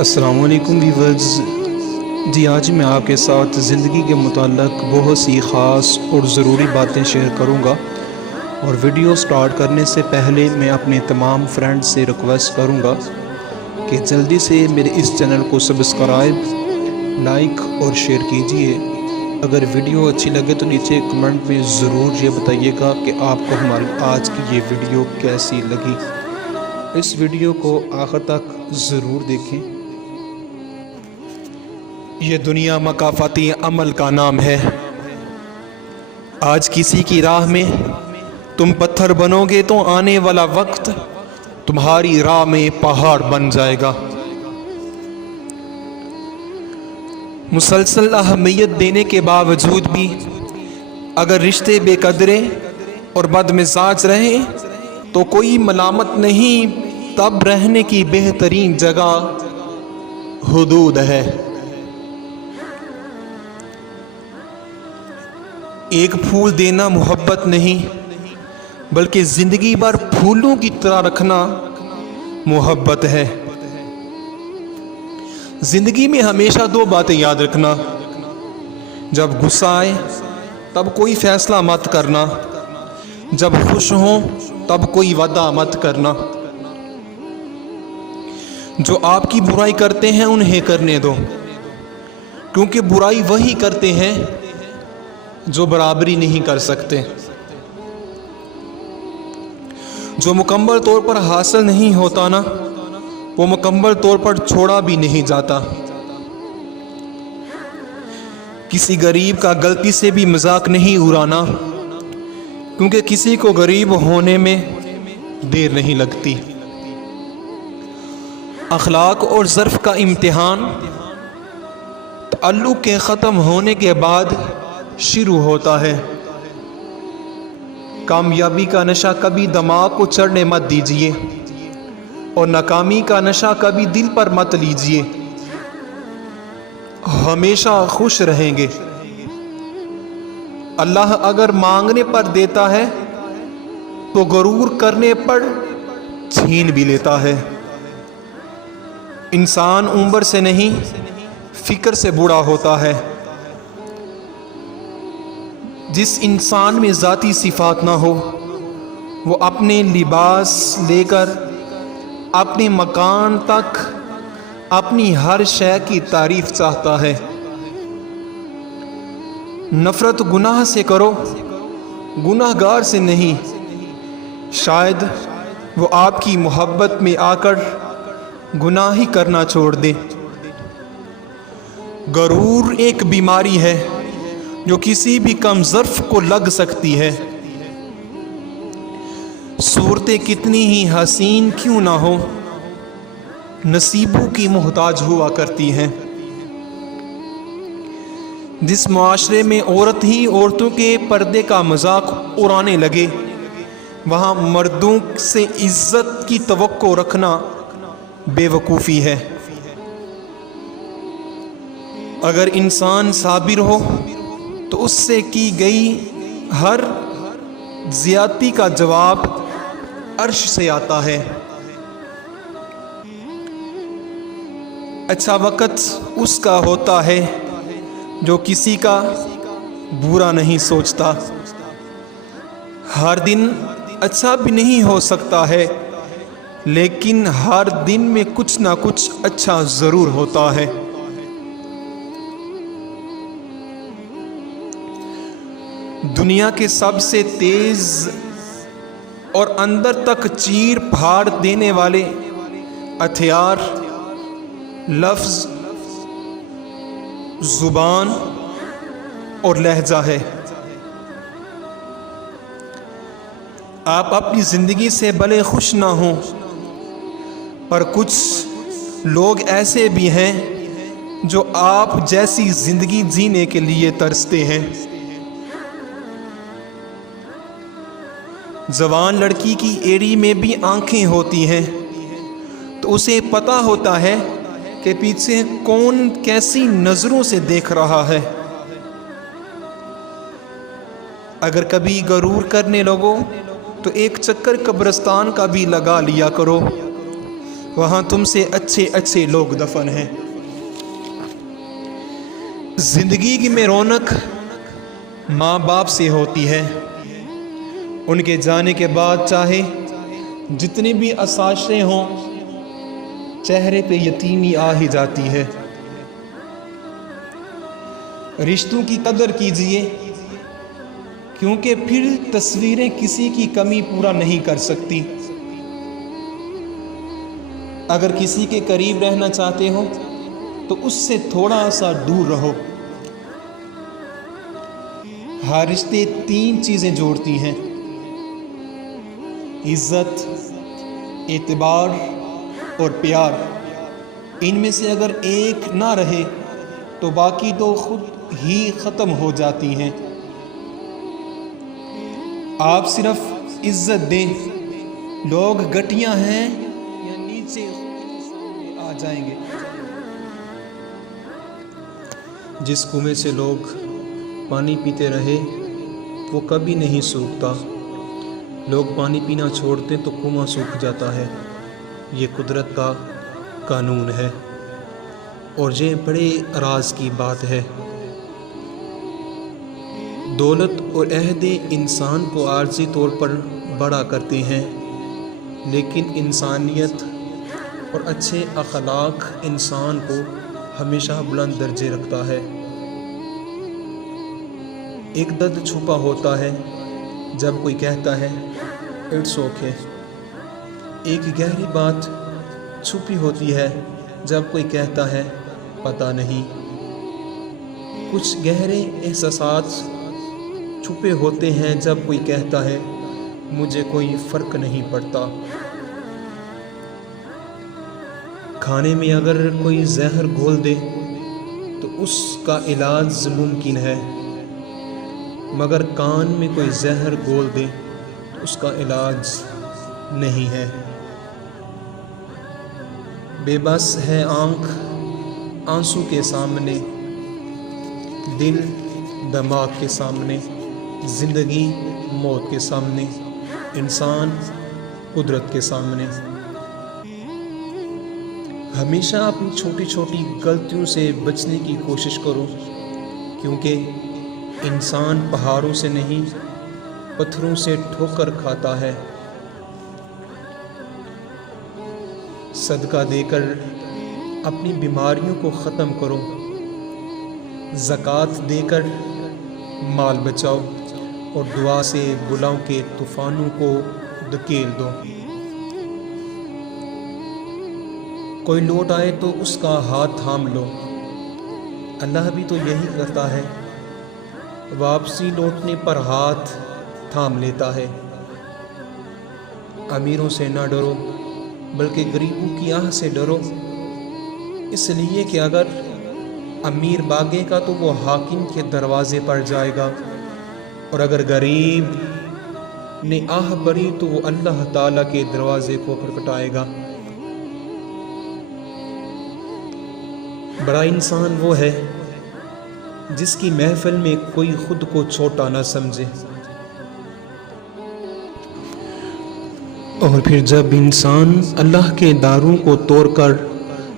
السلام علیکم ویورز جی، آج میں آپ کے ساتھ زندگی کے متعلق بہت سی خاص اور ضروری باتیں شیئر کروں گا، اور ویڈیو سٹارٹ کرنے سے پہلے میں اپنے تمام فرینڈز سے ریکویسٹ کروں گا کہ جلدی سے میرے اس چینل کو سبسکرائب، لائک اور شیئر کیجئے۔ اگر ویڈیو اچھی لگے تو نیچے کمنٹ میں ضرور یہ بتائیے گا کہ آپ کو ہماری آج کی یہ ویڈیو کیسی لگی۔ اس ویڈیو کو آخر تک ضرور دیکھیں۔ یہ دنیا مکافاتی عمل کا نام ہے۔ آج کسی کی راہ میں تم پتھر بنو گے تو آنے والا وقت تمہاری راہ میں پہاڑ بن جائے گا۔ مسلسل اہمیت دینے کے باوجود بھی اگر رشتے بے قدرے اور بد مزاج رہیں تو کوئی ملامت نہیں، تب رہنے کی بہترین جگہ حدود ہے۔ ایک پھول دینا محبت نہیں، بلکہ زندگی بھر پھولوں کی طرح رکھنا محبت ہے۔ زندگی میں ہمیشہ دو باتیں یاد رکھنا: جب غصہ آئے تب کوئی فیصلہ مت کرنا، جب خوش ہوں تب کوئی وعدہ مت کرنا۔ جو آپ کی برائی کرتے ہیں انہیں کرنے دو، کیونکہ برائی وہی کرتے ہیں جو برابری نہیں کر سکتے۔ جو مکمل طور پر حاصل نہیں ہوتا نا، وہ مکمل طور پر چھوڑا بھی نہیں جاتا۔ کسی غریب کا غلطی سے بھی مذاق نہیں اڑانا، کیونکہ کسی کو غریب ہونے میں دیر نہیں لگتی۔ اخلاق اور ظرف کا امتحان تعلق کے ختم ہونے کے بعد شروع ہوتا ہے۔ کامیابی کا نشہ کبھی دماغ کو چڑھنے مت دیجیے، اور ناکامی کا نشہ کبھی دل پر مت لیجیے۔ ہمیشہ خوش رہیں گے۔ اللہ اگر مانگنے پر دیتا ہے تو غرور کرنے پر چھین بھی لیتا ہے۔ انسان عمر سے نہیں، فکر سے بوڑھا ہوتا ہے۔ جس انسان میں ذاتی صفات نہ ہو، وہ اپنے لباس لے کر اپنے مکان تک اپنی ہر شے کی تعریف چاہتا ہے۔ نفرت گناہ سے کرو، گناہ گار سے نہیں، شاید وہ آپ کی محبت میں آ کر گناہ ہی کرنا چھوڑ دے۔ غرور ایک بیماری ہے جو کسی بھی کم ظرف کو لگ سکتی ہے۔ صورتیں کتنی ہی حسین کیوں نہ ہو، نصیبوں کی محتاج ہوا کرتی ہیں۔ جس معاشرے میں عورت ہی عورتوں کے پردے کا مذاق اڑانے لگے، وہاں مردوں سے عزت کی توقع رکھنا بے وقوفی ہے۔ اگر انسان صابر ہو تو اس سے کی گئی ہر زیادتی کا جواب عرش سے آتا ہے۔ اچھا وقت اس کا ہوتا ہے جو کسی کا برا نہیں سوچتا۔ ہر دن اچھا بھی نہیں ہو سکتا ہے، لیکن ہر دن میں کچھ نہ کچھ اچھا ضرور ہوتا ہے۔ دنیا کے سب سے تیز اور اندر تک چیر پھاڑ دینے والے ہتھیار لفظ، زبان اور لہجہ ہے۔ آپ اپنی زندگی سے بھلے خوش نہ ہوں، پر کچھ لوگ ایسے بھی ہیں جو آپ جیسی زندگی جینے کے لیے ترستے ہیں۔ جوان لڑکی کی ایڑی میں بھی آنکھیں ہوتی ہیں تو اسے پتہ ہوتا ہے کہ پیچھے کون کیسی نظروں سے دیکھ رہا ہے۔ اگر کبھی غرور کرنے لگو تو ایک چکر قبرستان کا بھی لگا لیا کرو، وہاں تم سے اچھے اچھے لوگ دفن ہیں۔ زندگی کی میں رونق ماں باپ سے ہوتی ہے، ان کے جانے کے بعد چاہے جتنے بھی عشاشرے ہوں، چہرے پہ یتیمی آ ہی جاتی ہے۔ رشتوں کی قدر کیجئے، کیونکہ پھر تصویریں کسی کی کمی پورا نہیں کر سکتی۔ اگر کسی کے قریب رہنا چاہتے ہو تو اس سے تھوڑا سا دور رہو۔ ہر رشتے 3 چیزیں جوڑتی ہیں: عزت، اعتبار اور پیار۔ ان میں سے اگر ایک نہ رہے تو باقی تو خود ہی ختم ہو جاتی ہیں۔ آپ صرف عزت دیں، لوگ گٹیاں ہیں یا نیچے سامنے آ جائیں گے۔ جس کنویں سے لوگ پانی پیتے رہے وہ کبھی نہیں سوکھتا، لوگ پانی پینا چھوڑتے تو کنواں سوکھ جاتا ہے۔ یہ قدرت کا قانون ہے اور یہ بڑے راز کی بات ہے۔ دولت اور عہدے انسان کو عارضی طور پر بڑا کرتے ہیں، لیکن انسانیت اور اچھے اخلاق انسان کو ہمیشہ بلند درجے رکھتا ہے۔ ایک درد چھپا ہوتا ہے جب کوئی کہتا ہے اٹس اوکے۔ ایک گہری بات چھپی ہوتی ہے جب کوئی کہتا ہے پتہ نہیں۔ کچھ گہرے احساسات چھپے ہوتے ہیں جب کوئی کہتا ہے مجھے کوئی فرق نہیں پڑتا۔ کھانے میں اگر کوئی زہر گھول دے تو اس کا علاج ممکن ہے، مگر کان میں کوئی زہر گھول دے تو اس کا علاج نہیں ہے۔ بے بس ہے آنکھ آنسو کے سامنے، دل دماغ کے سامنے، زندگی موت کے سامنے، انسان قدرت کے سامنے۔ ہمیشہ اپنی چھوٹی چھوٹی غلطیوں سے بچنے کی کوشش کرو، کیونکہ انسان پہاڑوں سے نہیں پتھروں سے ٹھوکر کھاتا ہے۔ صدقہ دے کر اپنی بیماریوں کو ختم کرو، زکوٰۃ دے کر مال بچاؤ اور دعا سے بلاؤں کے طوفانوں کو دھکیل دو۔ کوئی لوٹ آئے تو اس کا ہاتھ تھام لو، اللہ بھی تو یہی کرتا ہے، واپسی لوٹنے پر ہاتھ تھام لیتا ہے۔ امیروں سے نہ ڈرو بلکہ غریبوں کی آہ سے ڈرو، اس لیے کہ اگر امیر بھاگے گا تو وہ حاکم کے دروازے پر جائے گا، اور اگر غریب نے آہ بھری تو وہ اللہ تعالیٰ کے دروازے کو کھٹکھٹائے گا۔ بڑا انسان وہ ہے جس کی محفل میں کوئی خود کو چھوٹا نہ سمجھے، اور پھر جب انسان اللہ کے داروں کو توڑ کر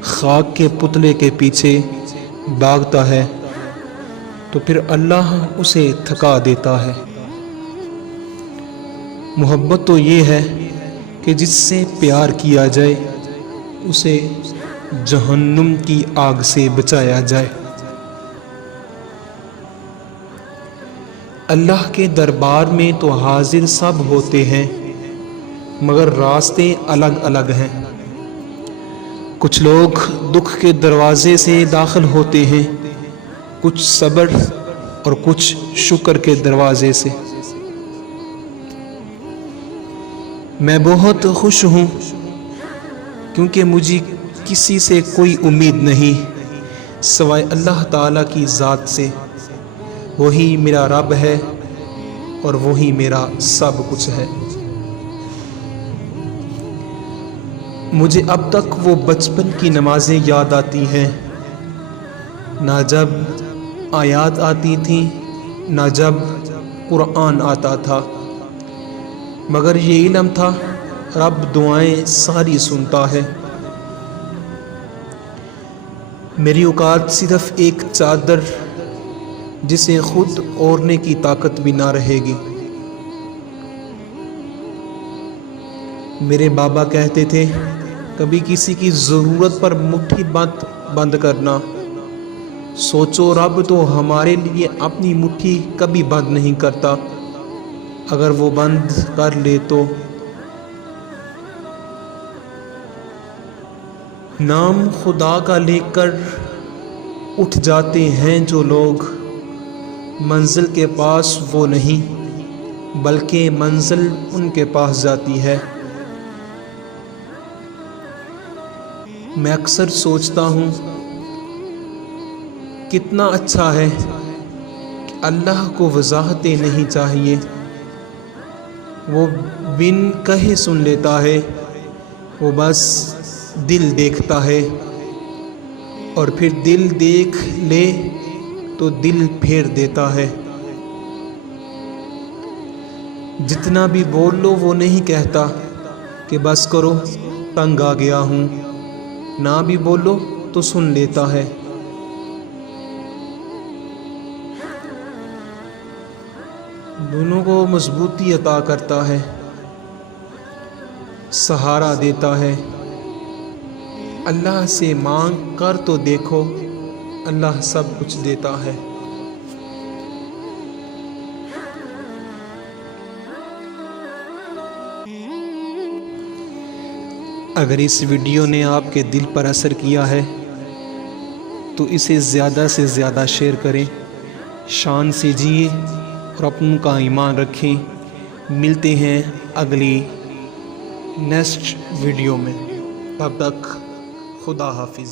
خاک کے پتلے کے پیچھے بھاگتا ہے تو پھر اللہ اسے تھکا دیتا ہے۔ محبت تو یہ ہے کہ جس سے پیار کیا جائے اسے جہنم کی آگ سے بچایا جائے۔ اللہ کے دربار میں تو حاضر سب ہوتے ہیں، مگر راستے الگ الگ ہیں۔ کچھ لوگ دکھ کے دروازے سے داخل ہوتے ہیں، کچھ صبر اور کچھ شکر کے دروازے سے۔ میں بہت خوش ہوں کیونکہ مجھے کسی سے کوئی امید نہیں سوائے اللہ تعالیٰ کی ذات سے۔ وہی میرا رب ہے اور وہی میرا سب کچھ ہے۔ مجھے اب تک وہ بچپن کی نمازیں یاد آتی ہیں، نہ جب آیات آتی تھیں نہ جب قرآن آتا تھا، مگر یہ علم تھا رب دعائیں ساری سنتا ہے میری اوقات صرف ایک چادر جسے خود اوڑھنے کی طاقت بھی نہ رہے گی۔ میرے بابا کہتے تھے کبھی کسی کی ضرورت پر مٹھی بند کرنا، سوچو رب تو ہمارے لیے اپنی مٹھی کبھی بند نہیں کرتا، اگر وہ بند کر لے تو۔ نام خدا کا لے کر اٹھ جاتے ہیں جو لوگ، منزل کے پاس وہ نہیں بلکہ منزل ان کے پاس جاتی ہے۔ میں اکثر سوچتا ہوں کتنا اچھا ہے کہ اللہ کو وضاحتیں نہیں چاہیے، وہ بن کہے سن لیتا ہے، وہ بس دل دیکھتا ہے، اور پھر دل دیکھ لے تو دل پھیر دیتا ہے۔ جتنا بھی بول لو وہ نہیں کہتا کہ بس کرو تنگ آ گیا ہوں، نہ بھی بولو تو سن لیتا ہے۔ دونوں کو مضبوطی عطا کرتا ہے، سہارا دیتا ہے۔ اللہ سے مانگ کر تو دیکھو، اللہ سب کچھ دیتا ہے۔ اگر اس ویڈیو نے آپ کے دل پر اثر کیا ہے تو اسے زیادہ سے زیادہ شیئر کریں، شان سے جیے اور اپنوں کا ایمان رکھیں۔ ملتے ہیں اگلی نیکسٹ ویڈیو میں، تب تک خدا حافظ۔